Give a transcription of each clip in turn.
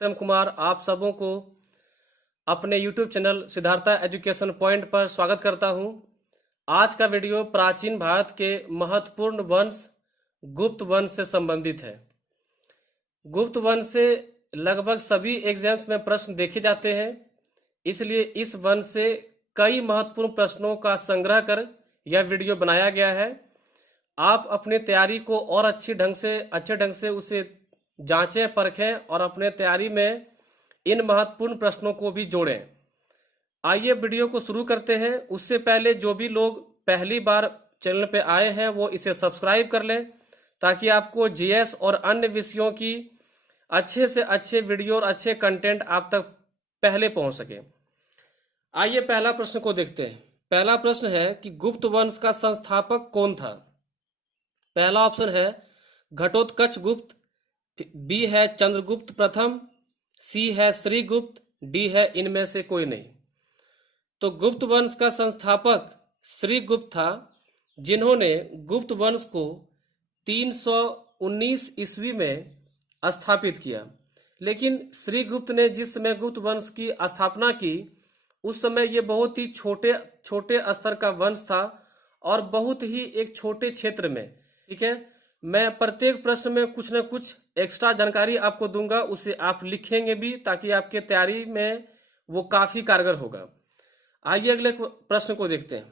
उत्तम कुमार आप सबों को अपने YouTube channel Siddhartha education point पर स्वागत करता हूं। आज का वीडियो प्राचीन भारत के महत्वपूर्ण वंश गुप्त वंश से संबंधित है। गुप्त वंश से लगभग सभी एग्जाम्स में प्रश्न देखे जाते हैं, इसलिए इस वंश से कई महत्वपूर्ण प्रश्नों का संग्रह कर यह वीडियो बनाया गया है। आप अपनी तैयारी को और अच्छे ढंग से उसे जांचें परखें और अपने तैयारी में इन महत्वपूर्ण प्रश्नों को भी जोड़ें। आइए वीडियो को शुरू करते हैं। उससे पहले जो भी लोग पहली बार चैनल पे आए हैं वो इसे सब्सक्राइब कर लें, ताकि आपको जीएस और अन्य विषयों की अच्छे से अच्छे वीडियो और अच्छे कंटेंट आप तक पहले पहुंच सके। आइए पहला प्रश्न को देखते हैं। पहला प्रश्न है कि गुप्त वंश का संस्थापक कौन था। पहला ऑप्शन है घटोत्कच गुप्त, बी है चंद्रगुप्त प्रथम, सी है श्रीगुप्त, डी है इनमें से कोई नहीं। तो गुप्त वंश का संस्थापक श्रीगुप्त था, जिन्होंने गुप्त वंश को 319 ईस्वी में स्थापित किया। लेकिन श्रीगुप्त ने जिस समय गुप्त वंश की स्थापना की, उस समय ये बहुत ही छोटे स्तर का वंश था और बहुत ही एक छोटे क्षेत्र में। ठीक है, मैं प्रत्येक प्रश्न में कुछ न कुछ एक्स्ट्रा जानकारी आपको दूंगा, उसे आप लिखेंगे भी ताकि आपके तैयारी में वो काफी कारगर होगा। आइए अगले प्रश्न को देखते हैं।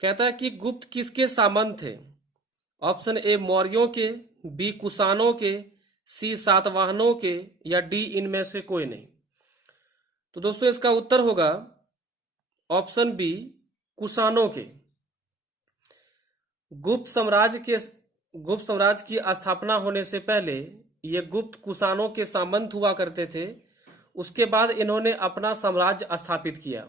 कहता है कि गुप्त किसके सामंत थे। ऑप्शन ए मौर्यों के, बी कुषाणों के, सी सातवाहनों के, या डी इनमें से कोई नहीं। तो दोस्तों इसका उत्तर होगा ऑप्शन बी कुषाणों के। गुप्त साम्राज्य की स्थापना होने से पहले ये गुप्त कुषाणों के सामंत हुआ करते थे। उसके बाद इन्होंने अपना साम्राज्य स्थापित किया।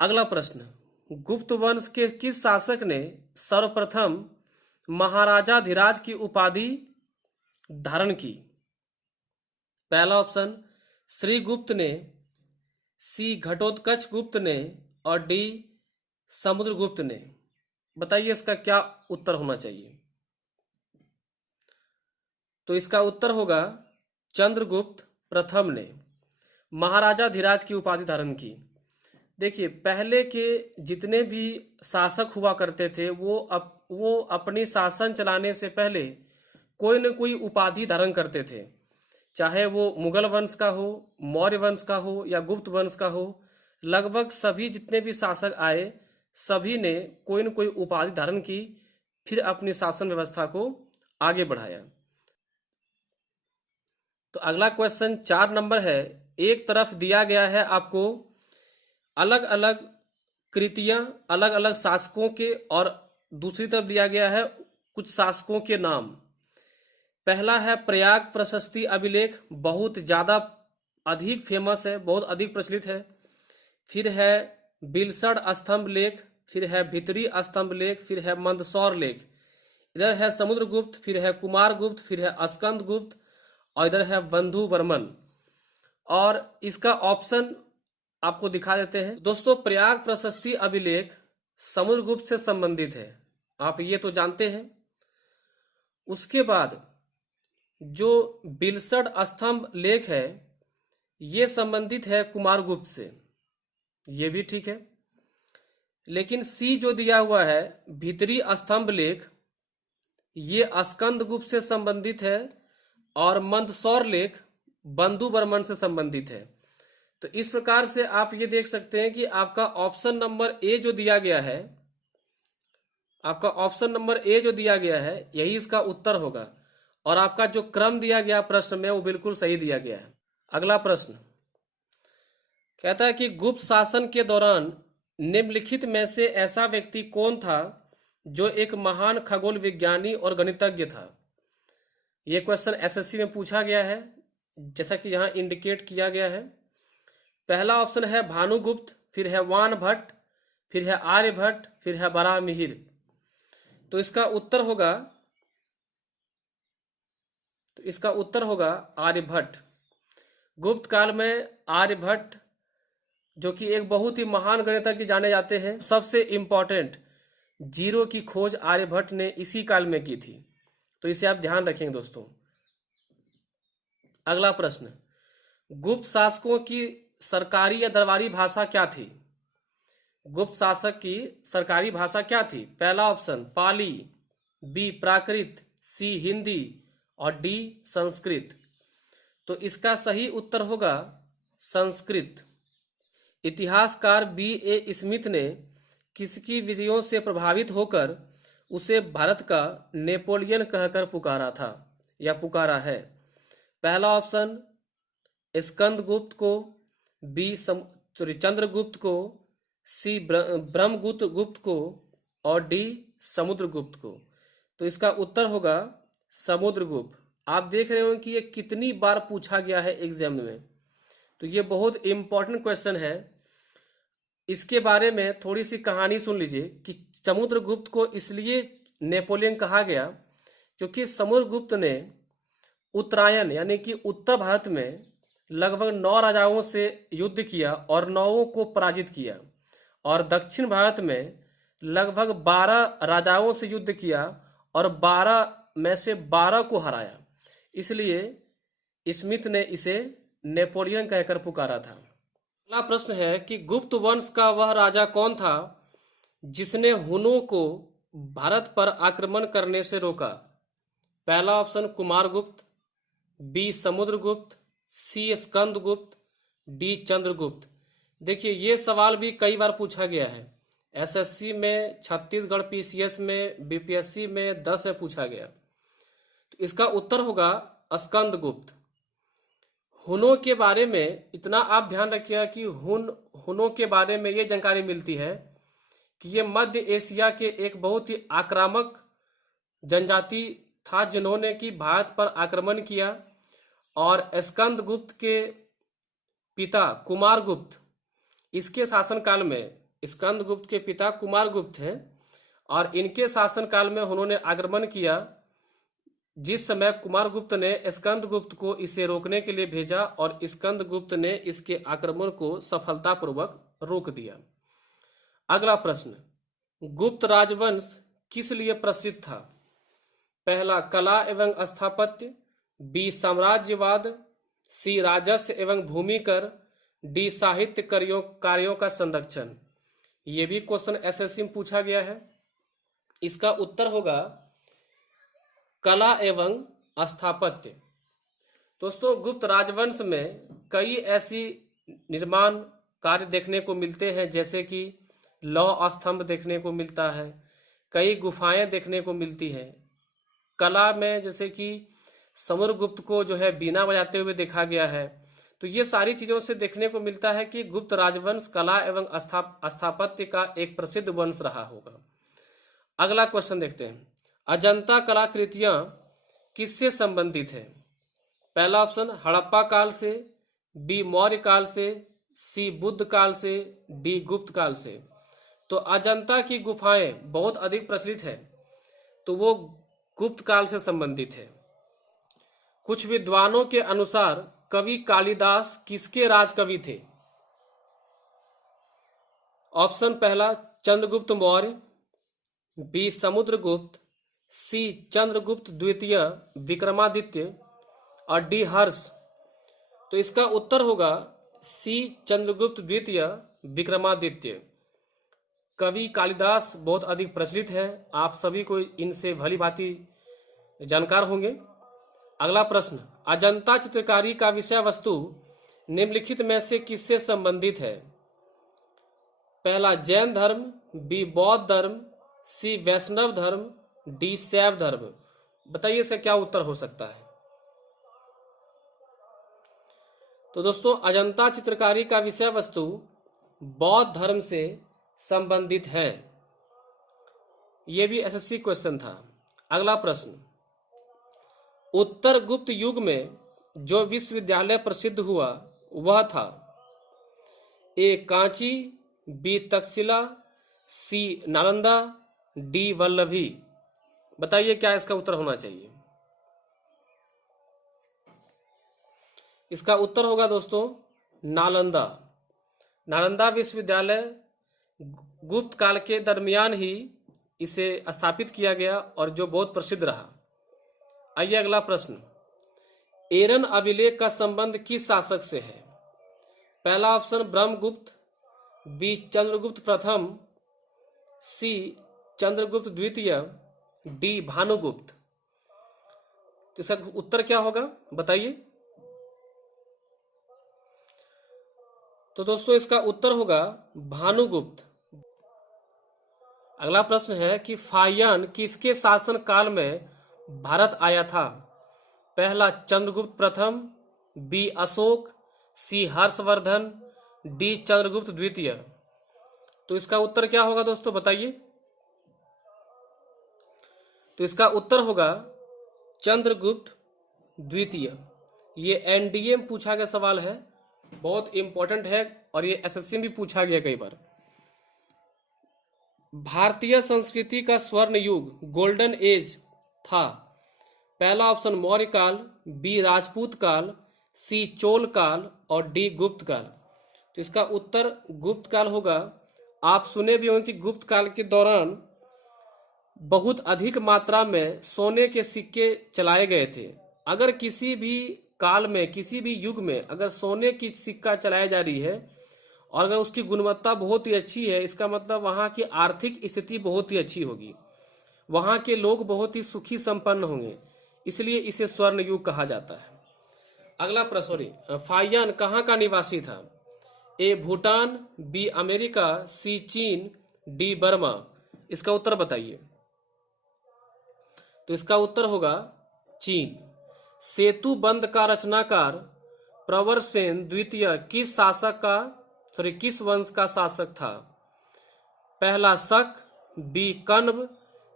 अगला प्रश्न, गुप्त वंश के किस शासक ने सर्वप्रथम महाराजाधिराज की उपाधि धारण की। पहला ऑप्शन श्रीगुप्त ने, सी घटोत्कच गुप्त ने, और डी समुद्रगुप्त ने। बताइए इसका क्या उत्तर होना चाहिए। तो इसका उत्तर होगा चंद्रगुप्त प्रथम ने महाराजाधिराज की उपाधि धारण की। देखिए पहले के जितने भी शासक हुआ करते थे वो अपनी शासन चलाने से पहले कोई न कोई उपाधि धारण करते थे, चाहे वो मुगल वंश का हो, मौर्य वंश का हो या गुप्त वंश का हो। लगभग सभी जितने भी शासक आए सभी ने कोई न कोई उपाधि धारण की, फिर अपनी शासन व्यवस्था को आगे बढ़ाया। तो अगला क्वेश्चन 4 नंबर है। एक तरफ दिया गया है आपको अलग अलग कृतियां अलग अलग शासकों के, और दूसरी तरफ दिया गया है कुछ शासकों के नाम। पहला है प्रयाग प्रशस्ति अभिलेख, बहुत ज्यादा अधिक फेमस है, बहुत अधिक प्रचलित है। फिर है बिलसड़ स्तंभ लेख, फिर है भितरी स्तंभ लेख, फिर है मंदसौर लेख। इधर है समुद्रगुप्त, फिर है कुमारगुप्त, फिर है स्कंद गुप्त, और इधर है बंधु बर्मन। और इसका ऑप्शन आपको दिखा देते हैं। दोस्तों प्रयाग प्रशस्ति अभिलेख समुद्रगुप्त से संबंधित है, आप ये तो जानते हैं। उसके बाद जो बिलसड़ स्तंभ लेख है ये संबंधित है कुमारगुप्त से, ये भी ठीक है। लेकिन सी जो दिया हुआ है भीतरी स्तंभ लेख, ये स्कंद गुप्त से संबंधित है, और मंदसौर लेख बंधु बर्मन से संबंधित है। तो इस प्रकार से आप ये देख सकते हैं कि आपका ऑप्शन नंबर ए जो दिया गया है, आपका ऑप्शन नंबर ए जो दिया गया है यही इसका उत्तर होगा, और आपका जो क्रम दिया गया प्रश्न में वो बिल्कुल सही दिया गया है। अगला प्रश्न कहता है कि गुप्त शासन के दौरान निम्नलिखित में से ऐसा व्यक्ति कौन था जो एक महान खगोल विज्ञानी और गणितज्ञ था। यह क्वेश्चन एसएससी में पूछा गया है, जैसा कि यहां इंडिकेट किया गया है। पहला ऑप्शन है भानुगुप्त, फिर है वान भट्ट, फिर है आर्यभट्ट, फिर है बराहमिहिर। तो इसका उत्तर होगा आर्यभट्ट। गुप्त काल में आर्यभट्ट जो कि एक बहुत ही महान गणितज्ञ जाने जाते हैं, सबसे इंपॉर्टेंट जीरो की खोज आर्यभट्ट ने इसी काल में की थी। तो इसे आप ध्यान रखेंगे दोस्तों। अगला प्रश्न, गुप्त शासकों की सरकारी या दरबारी भाषा क्या थी? गुप्त शासक की सरकारी भाषा क्या थी? पहला ऑप्शन पाली, बी प्राकृत, सी हिंदी और डी संस्कृत। तो इसका सही उत्तर होगा संस्कृत। इतिहासकार बी ए स्मिथ ने किसकी विधियों से प्रभावित होकर उसे भारत का नेपोलियन कहकर पुकारा था या पुकारा है? पहला ऑप्शन स्कंदगुप्त को, बी चंद्रगुप्त को, सी ब्रह्मगुप्त गुप्त को और डी समुद्रगुप्त को। तो इसका उत्तर होगा समुद्रगुप्त। आप देख रहे हो कि ये कितनी बार पूछा गया है एग्जाम में, तो ये बहुत इंपॉर्टेंट क्वेश्चन है। इसके बारे में थोड़ी सी कहानी सुन लीजिए कि समुद्रगुप्त को इसलिए नेपोलियन कहा गया क्योंकि समुद्रगुप्त ने उत्तरायण यानी कि उत्तर भारत में लगभग 9 राजाओं से युद्ध किया और 9 को पराजित किया, और दक्षिण भारत में लगभग 12 राजाओं से युद्ध किया और 12 में से 12 को हराया। इसलिए स्मिथ ने इसे नेपोलियन कहकर पुकारा था। अगला प्रश्न है कि गुप्त वंश का वह राजा कौन था जिसने हुनों को भारत पर आक्रमण करने से रोका? पहला ऑप्शन कुमारगुप्त, बी समुद्रगुप्त, सी स्कंदगुप्त, डी चंद्रगुप्त। देखिए ये सवाल भी कई बार पूछा गया है, एसएससी में, छत्तीसगढ़ पीसीएस में, बीपीएससी में 10 में पूछा गया। तो इसका उत्तर होगा स्कंदगुप्त। हुनों के बारे में इतना आप ध्यान रखिएगा कि हुनों के बारे में ये जानकारी मिलती है कि ये मध्य एशिया के एक बहुत ही आक्रामक जनजाति था जिन्होंने कि भारत पर आक्रमण किया, और स्कंदगुप्त के पिता कुमारगुप्त, इसके शासनकाल में स्कंदगुप्त के पिता कुमारगुप्त हैं और इनके शासनकाल में उन्होंने आक्रमण किया, जिस समय कुमारगुप्त ने स्कंदगुप्त को इसे रोकने के लिए भेजा और स्कंदगुप्त ने इसके आक्रमण को सफलतापूर्वक रोक दिया। अगला प्रश्न, गुप्त राजवंश किस लिए प्रसिद्ध था? पहला कला एवं स्थापत्य, बी साम्राज्यवाद, सी राजस्व एवं भूमि कर, डी साहित्य कार्यों का संरक्षण। ये भी क्वेश्चन एसएससी में पूछा गया है। इसका उत्तर होगा कला एवं स्थापत्य। दोस्तों गुप्त राजवंश में कई ऐसी निर्माण कार्य देखने को मिलते हैं, जैसे कि लौह स्तंभ देखने को मिलता है, कई गुफाएं देखने को मिलती हैं। कला में जैसे कि समुद्रगुप्त को जो है बीना बजाते हुए देखा गया है। तो ये सारी चीजों से देखने को मिलता है कि गुप्त राजवंश कला एवं स्थापत्य का एक प्रसिद्ध वंश रहा होगा। अगला क्वेश्चन देखते हैं, अजंता कलाकृतियां किससे संबंधित है? पहला ऑप्शन हड़प्पा काल से, बी मौर्य काल से, सी बुद्ध काल से, डी गुप्त काल से। तो अजंता की गुफाएं बहुत अधिक प्रचलित है, तो वो गुप्त काल से संबंधित है। कुछ विद्वानों के अनुसार कवि कालिदास किसके राजकवि थे? ऑप्शन पहला चंद्रगुप्त मौर्य, बी समुद्रगुप्त, सी चंद्रगुप्त द्वितीय विक्रमादित्य और डी हर्ष। तो इसका उत्तर होगा सी चंद्रगुप्त द्वितीय विक्रमादित्य। कवि कालिदास बहुत अधिक प्रचलित है, आप सभी को इनसे भली भांति जानकार होंगे। अगला प्रश्न, अजंता चित्रकारी का विषय वस्तु निम्नलिखित में से किससे संबंधित है? पहला जैन धर्म, बी बौद्ध धर्म, सी वैष्णव धर्म, डी शैव धर्म। बताइए इसका क्या उत्तर हो सकता है? तो दोस्तों अजंता चित्रकारी का विषय वस्तु बौद्ध धर्म से संबंधित है। यह भी एसएससी क्वेश्चन था। अगला प्रश्न, उत्तर गुप्त युग में जो विश्वविद्यालय प्रसिद्ध हुआ वह था? ए कांची, बी तक्षशिला, सी नालंदा, डी वल्लभी। बताइए क्या इसका उत्तर होना चाहिए? इसका उत्तर होगा दोस्तों नालंदा। नालंदा विश्वविद्यालय गुप्त काल के दरमियान ही इसे स्थापित किया गया और जो बहुत प्रसिद्ध रहा। आइए अगला प्रश्न, एरन अभिलेख का संबंध किस शासक से है? पहला ऑप्शन ब्रह्मगुप्त, बी चंद्रगुप्त प्रथम, सी चंद्रगुप्त द्वितीय, डी भानुगुप्त। तो इसका उत्तर क्या होगा बताइए। तो दोस्तों इसका उत्तर होगा भानुगुप्त। अगला प्रश्न है कि फाहियान किसके शासन काल में भारत आया था? पहला चंद्रगुप्त प्रथम, बी अशोक, सी हर्षवर्धन, डी चंद्रगुप्त द्वितीय। तो इसका उत्तर क्या होगा दोस्तों बताइए। तो इसका उत्तर होगा चंद्रगुप्त द्वितीय। ये एनडीए में पूछा गया सवाल है, बहुत इंपॉर्टेंट है और ये एसएससी में भी पूछा गया कई बार। भारतीय संस्कृति का स्वर्ण युग गोल्डन एज था? पहला ऑप्शन मौर्य काल, बी राजपूत काल, सी चोल काल और डी गुप्त काल। तो इसका उत्तर गुप्त काल होगा। आप सुने भी होंगे कि गुप्त काल के दौरान बहुत अधिक मात्रा में सोने के सिक्के चलाए गए थे। अगर किसी भी काल में, किसी भी युग में अगर सोने की सिक्का चलाई जा रही है और अगर उसकी गुणवत्ता बहुत ही अच्छी है, इसका मतलब वहाँ की आर्थिक स्थिति बहुत ही अच्छी होगी, वहाँ के लोग बहुत ही सुखी संपन्न होंगे, इसलिए इसे स्वर्ण युग कहा जाता है। अगला प्रश्न, फाहियान कहाँ का निवासी था? ए भूटान, बी अमेरिका, सी चीन, डी बर्मा। इसका उत्तर बताइए। तो इसका उत्तर होगा चीन। सेतु बंध का रचनाकार प्रवरसेन द्वितीय किस वंश का शासक था? पहला शक, बी कण्व,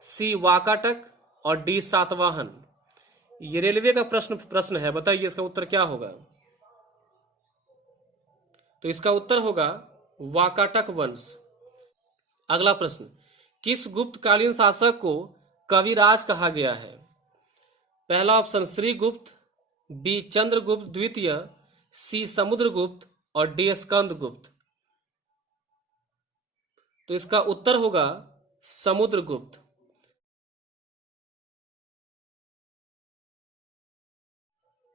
सी वाकाटक और डी सातवाहन। ये रेलवे का प्रश्न है, बताइए इसका उत्तर क्या होगा। तो इसका उत्तर होगा वाकाटक वंश। अगला प्रश्न, किस गुप्तकालीन शासक को कविराज कहा गया है? पहला ऑप्शन श्रीगुप्त, बी चंद्रगुप्त द्वितीय, सी समुद्रगुप्त और डी स्कंदगुप्त। तो इसका उत्तर होगा समुद्रगुप्त।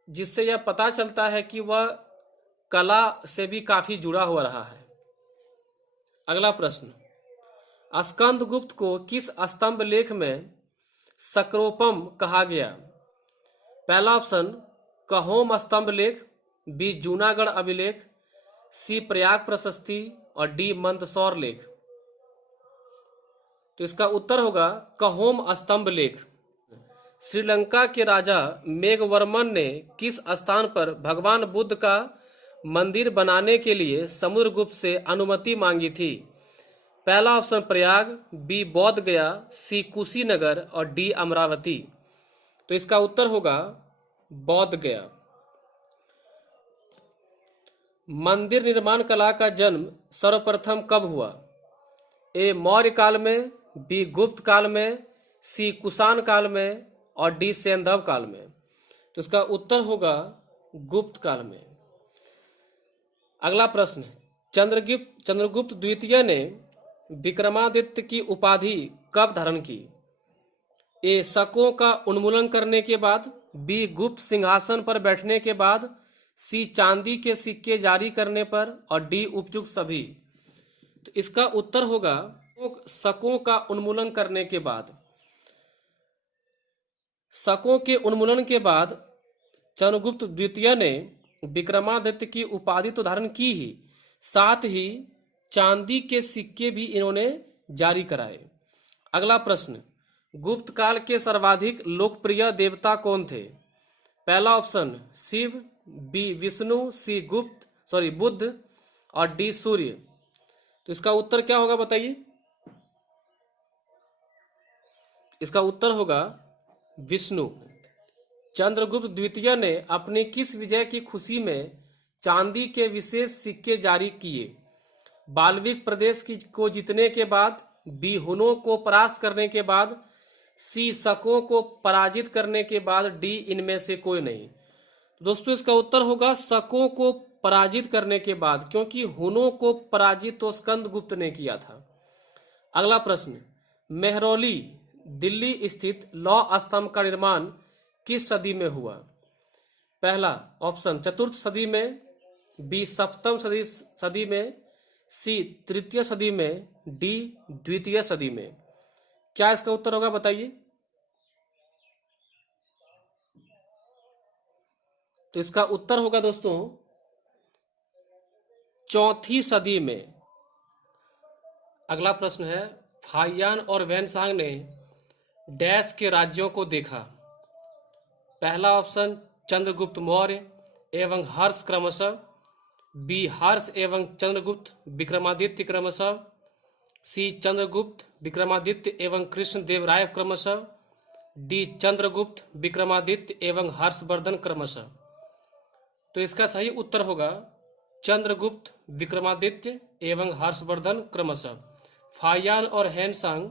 जिससे यह पता चलता है कि वह कला से भी काफी जुड़ा हुआ रहा है। अगला प्रश्न, स्कंदगुप्त को किस स्तंभ लेख में सक्रोपम कहा गया? पहला ऑप्शन कहोम स्तंभ लेख, बी जूनागढ़ अभिलेख, सी प्रयाग प्रशस्ति और डी मंदसौर लेख। तो इसका उत्तर होगा कहोम स्तंभ लेख। श्रीलंका के राजा मेघवर्मन ने किस स्थान पर भगवान बुद्ध का मंदिर बनाने के लिए समुद्रगुप्त से अनुमति मांगी थी? पहला ऑप्शन प्रयाग, बी बोध गया, सी कुशीनगर और डी अमरावती। तो इसका उत्तर होगा बोध गया। मंदिर निर्माण कला का जन्म सर्वप्रथम कब हुआ? ए मौर्य काल में, बी गुप्त काल में, सी कुषाण काल में और डी सैंधव काल में। तो इसका उत्तर होगा गुप्त काल में। अगला प्रश्न, चंद्रगुप्त द्वितीय ने विक्रमादित्य की उपाधि कब धारण की? ए शकों का उन्मूलन करने के बाद, बी गुप्त सिंहासन पर बैठने के बाद, सी चांदी के सिक्के जारी करने पर और डी उपयुक्त सभी। तो इसका उत्तर होगा शकों का उन्मूलन करने के बाद। शकों के उन्मूलन के बाद चंद्रगुप्त द्वितीय ने विक्रमादित्य की उपाधि तो धारण की ही, साथ ही चांदी के सिक्के भी इन्होंने जारी कराए। अगला प्रश्न, गुप्त काल के सर्वाधिक लोकप्रिय देवता कौन थे? पहला ऑप्शन शिव, बी विष्णु, सी बुद्ध और डी सूर्य। तो इसका उत्तर क्या होगा बताइए। इसका उत्तर होगा विष्णु। चंद्रगुप्त द्वितीय ने अपनी किस विजय की खुशी में चांदी के विशेष सिक्के जारी किए? बाल्विक प्रदेश को जीतने के बाद, बी हुनों को परास्त करने के बाद, सी शकों को पराजित करने के बाद, डी इनमें से कोई नहीं। दोस्तों इसका उत्तर होगा शकों को पराजित करने के बाद, क्योंकि हुनों को पराजित तो स्कंदगुप्त ने किया था। अगला प्रश्न, मेहरौली दिल्ली स्थित लौह स्तंभ का निर्माण किस सदी में हुआ? पहला ऑप्शन चतुर्थ सदी में, बी सप्तम सदी में, सी तृतीय सदी में, डी द्वितीय सदी में। क्या इसका उत्तर होगा बताइए। तो इसका उत्तर होगा दोस्तों चौथी सदी में। अगला प्रश्न है, फाहियान और वैनसांग ने डैश के राज्यों को देखा। पहला ऑप्शन चंद्रगुप्त मौर्य एवं हर्ष क्रमशः, बी हर्ष एवं चंद्रगुप्त विक्रमादित्य क्रमशः, सी चंद्रगुप्त विक्रमादित्य एवं कृष्णदेवराय क्रमशः, डी चंद्रगुप्त विक्रमादित्य एवं हर्षवर्धन क्रमशः। तो इसका सही उत्तर होगा चंद्रगुप्त विक्रमादित्य एवं हर्षवर्धन क्रमशः। फाहियान और वैनसांग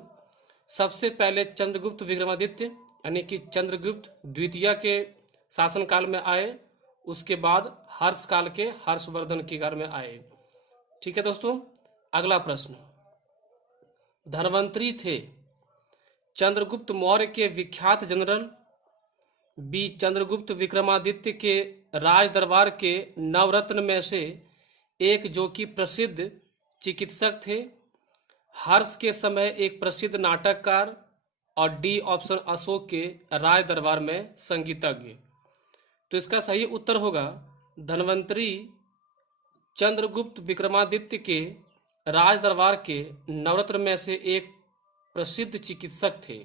सबसे पहले चंद्रगुप्त विक्रमादित्य यानी कि चंद्रगुप्त द्वितीय के शासनकाल में आए, उसके बाद हर्ष काल के हर्षवर्धन के काल में आए। ठीक है दोस्तों, अगला प्रश्न, धनवंतरी थे चंद्रगुप्त मौर्य के विख्यात जनरल, बी चंद्रगुप्त विक्रमादित्य के राज दरबार के नवरत्न में से एक जो कि प्रसिद्ध चिकित्सक थे, हर्ष के समय एक प्रसिद्ध नाटककार, और डी ऑप्शन अशोक के राज दरबार में संगीतज्ञ। तो इसका सही उत्तर होगा धनवंतरी चंद्रगुप्त विक्रमादित्य के राज दरबार के नवरत्न में से एक प्रसिद्ध चिकित्सक थे।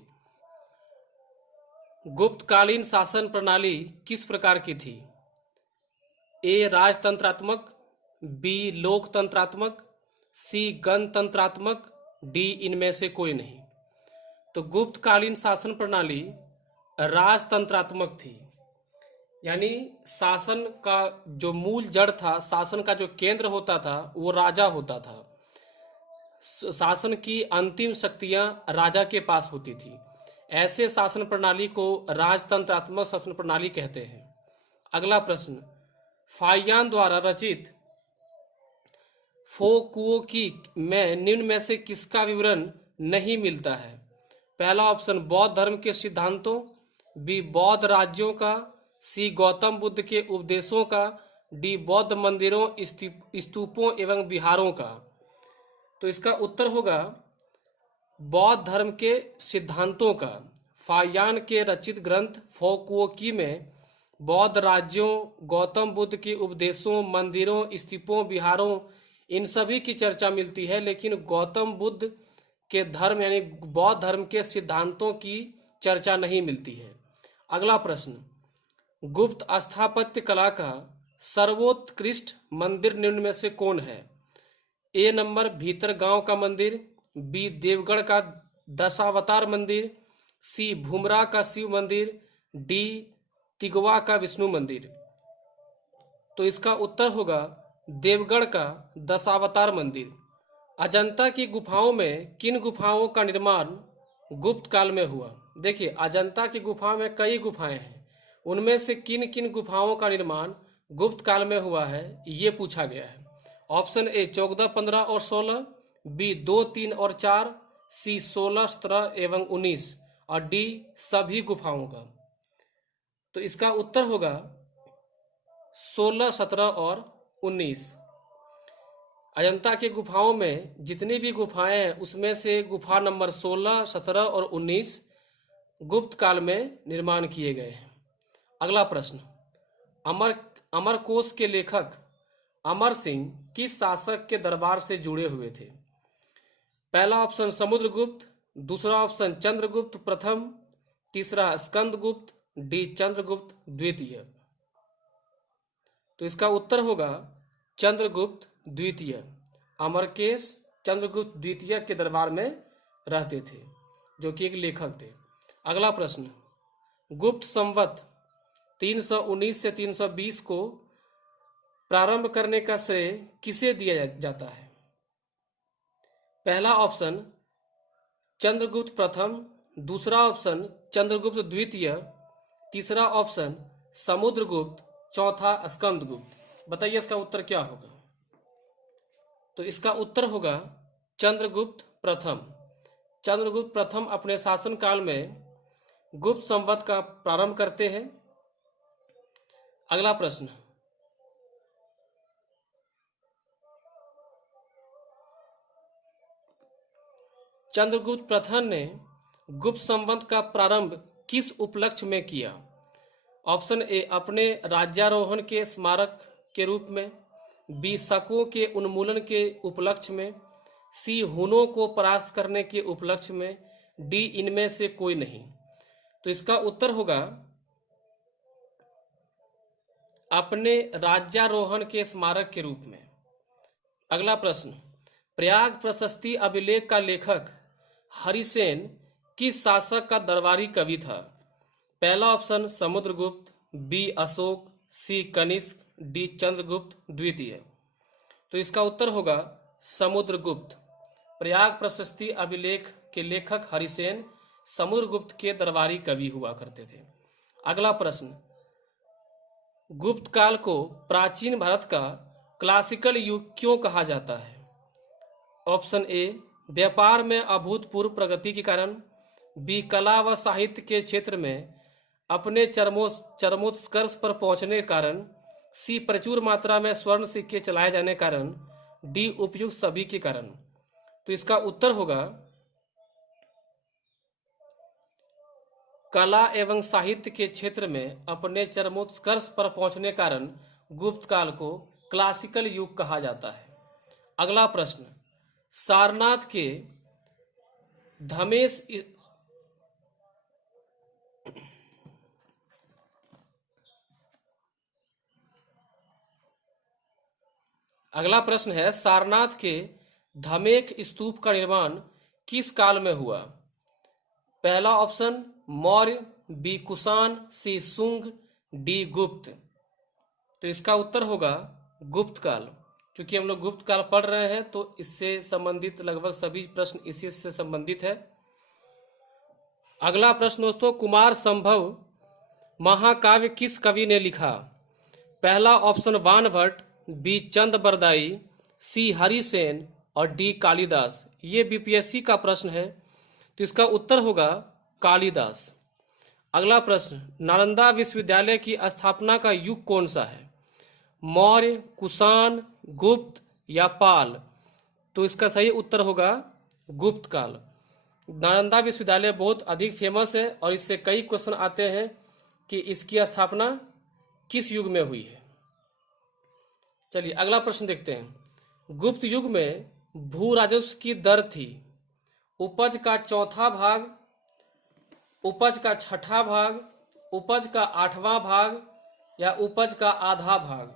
गुप्तकालीन शासन प्रणाली किस प्रकार की थी? ए राजतंत्रात्मक, बी लोकतंत्रात्मक, सी गणतंत्रात्मक, डी इनमें से कोई नहीं। तो गुप्तकालीन शासन प्रणाली राजतंत्रात्मक थी, यानी शासन का जो मूल जड़ था, शासन का जो केंद्र होता था वो राजा होता था। शासन की अंतिम शक्तियां राजा के पास होती थी। ऐसे शासन प्रणाली को राजतंत्रात्मक शासन प्रणाली कहते हैं। अगला प्रश्न, फाहियान द्वारा रचित फो कुओ की में निम्न में से किसका विवरण नहीं मिलता है? पहला ऑप्शन बौद्ध धर्म के सिद्धांतों, बी बौद्ध राज्यों का, सी गौतम बुद्ध के उपदेशों का, डी बौद्ध मंदिरों स्तूपों एवं विहारों का। तो इसका उत्तर होगा बौद्ध धर्म के सिद्धांतों का। फाहियान के रचित ग्रंथ फो कुओ की में बौद्ध राज्यों, गौतम बुद्ध के उपदेशों, मंदिरों, स्तूपों, विहारों, इन सभी की चर्चा मिलती है, लेकिन गौतम बुद्ध के धर्म यानी बौद्ध धर्म के सिद्धांतों की चर्चा नहीं मिलती है। अगला प्रश्न, गुप्त स्थापत्य कला का सर्वोत्कृष्ट मंदिर निम्न में से कौन है? ए नंबर भीतरगांव का मंदिर, बी देवगढ़ का दशावतार मंदिर, सी भूमरा का शिव मंदिर, डी तिगवा का विष्णु मंदिर। तो इसका उत्तर होगा देवगढ़ का दशावतार मंदिर। अजंता की गुफाओं में किन गुफाओं का निर्माण गुप्त काल में हुआ? देखिए, अजंता की गुफा में कई गुफाएं हैं, उनमें से किन किन गुफाओं का निर्माण गुप्त काल में हुआ है ये पूछा गया है। ऑप्शन ए 14, 15 और 16, बी 2, 3 और 4, सी 16, 17 एवं 19 और डी सभी गुफाओं का। तो इसका उत्तर होगा 16, 17 और 19। अजंता के गुफाओं में जितनी भी गुफाएं हैं उसमें से गुफा नंबर 16, 17 और 19 गुप्त काल में निर्माण किए गए हैं। अगला प्रश्न, अमरकोश के लेखक अमर सिंह किस शासक के दरबार से जुड़े हुए थे? पहला ऑप्शन समुद्रगुप्त, दूसरा ऑप्शन चंद्रगुप्त प्रथम, तीसरा स्कंदगुप्त, डी चंद्रगुप्त द्वितीय। तो इसका उत्तर होगा चंद्रगुप्त द्वितीय। अमरकेश चंद्रगुप्त द्वितीय के दरबार में रहते थे, जो कि एक लेखक थे। अगला प्रश्न, गुप्त संवत 319 से 320 को प्रारंभ करने का श्रेय किसे दिया जाता है? पहला ऑप्शन चंद्रगुप्त प्रथम, दूसरा ऑप्शन चंद्रगुप्त द्वितीय, तीसरा ऑप्शन समुद्रगुप्त, चौथा स्कंदगुप्त। बताइए इसका उत्तर क्या होगा? तो इसका उत्तर होगा चंद्रगुप्त प्रथम। चंद्रगुप्त प्रथम अपने शासनकाल में गुप्त संवत का प्रारंभ करते हैं अगला प्रश्न, चंद्रगुप्त प्रथम ने गुप्त संवत का प्रारंभ किस उपलक्ष्य में किया? ऑप्शन ए, अपने राज्यारोहण के स्मारक के रूप में, बी, शकों के उन्मूलन के उपलक्ष्य में, सी, हुनों को परास्त करने के उपलक्ष्य में, डी, इनमें से कोई नहीं। तो इसका उत्तर होगा अपने राज्यारोहण के स्मारक के रूप में। अगला प्रश्न, प्रयाग प्रशस्ति अभिलेख का लेखक हरिसेन किस शासक का दरबारी कवि था? पहला ऑप्शन समुद्रगुप्त, बी अशोक, सी कनिष्क, डी चंद्रगुप्त द्वितीय। तो इसका उत्तर होगा समुद्रगुप्त। प्रयाग प्रशस्ति अभिलेख के लेखक हरिसेन समुद्रगुप्त के दरबारी कवि हुआ करते थे। अगला प्रश्न, गुप्त काल को प्राचीन भारत का क्लासिकल युग क्यों कहा जाता है? ऑप्शन ए, व्यापार में अभूतपूर्व प्रगति के कारण, बी, कला व साहित्य के क्षेत्र में अपने चरमोत्कर्ष पर पहुंचने के कारण, सी, प्रचुर मात्रा में स्वर्ण सिक्के चलाए जाने के कारण, डी, उपयुक्त सभी के कारण। तो इसका उत्तर होगा कला एवं साहित्य के क्षेत्र में अपने चरमोत्कर्ष पर पहुंचने के कारण गुप्त काल को क्लासिकल युग कहा जाता है। अगला प्रश्न, सारनाथ के धमेश अगला प्रश्न है, सारनाथ के धमेख स्तूप का निर्माण किस काल में हुआ? पहला ऑप्शन मौर्य, बी कुषाण, सी शुंग, डी गुप्त। तो इसका उत्तर होगा गुप्त काल। क्योंकि हम लोग गुप्त काल पढ़ रहे हैं तो इससे संबंधित लगभग सभी प्रश्न इसी से संबंधित है। अगला प्रश्न दोस्तों, कुमार संभव महाकाव्य किस कवि ने लिखा? पहला ऑप्शन वानभट्ट, बी चंद बरदाई, सी हरिसेन और डी कालिदास। ये बीपीएससी का प्रश्न है तो इसका उत्तर होगा कालिदास। अगला प्रश्न, नालंदा विश्वविद्यालय की स्थापना का युग कौन सा है? मौर्य, कुषाण, गुप्त या पाल? तो इसका सही उत्तर होगा गुप्त काल। नालंदा विश्वविद्यालय बहुत अधिक फेमस है और इससे कई क्वेश्चन आते हैं कि इसकी स्थापना किस युग में हुई है। चलिए अगला प्रश्न देखते हैं। गुप्त युग में भू राजस्व की दर थी उपज का चौथा भाग, उपज का छठा भाग, उपज का आठवां भाग या उपज का आधा भाग?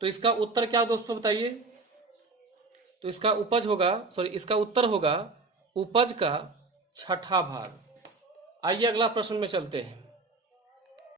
तो इसका उत्तर क्या दोस्तों बताइए? तो इसका इसका उत्तर होगा उपज का छठा भाग। आइए अगला प्रश्न में चलते हैं।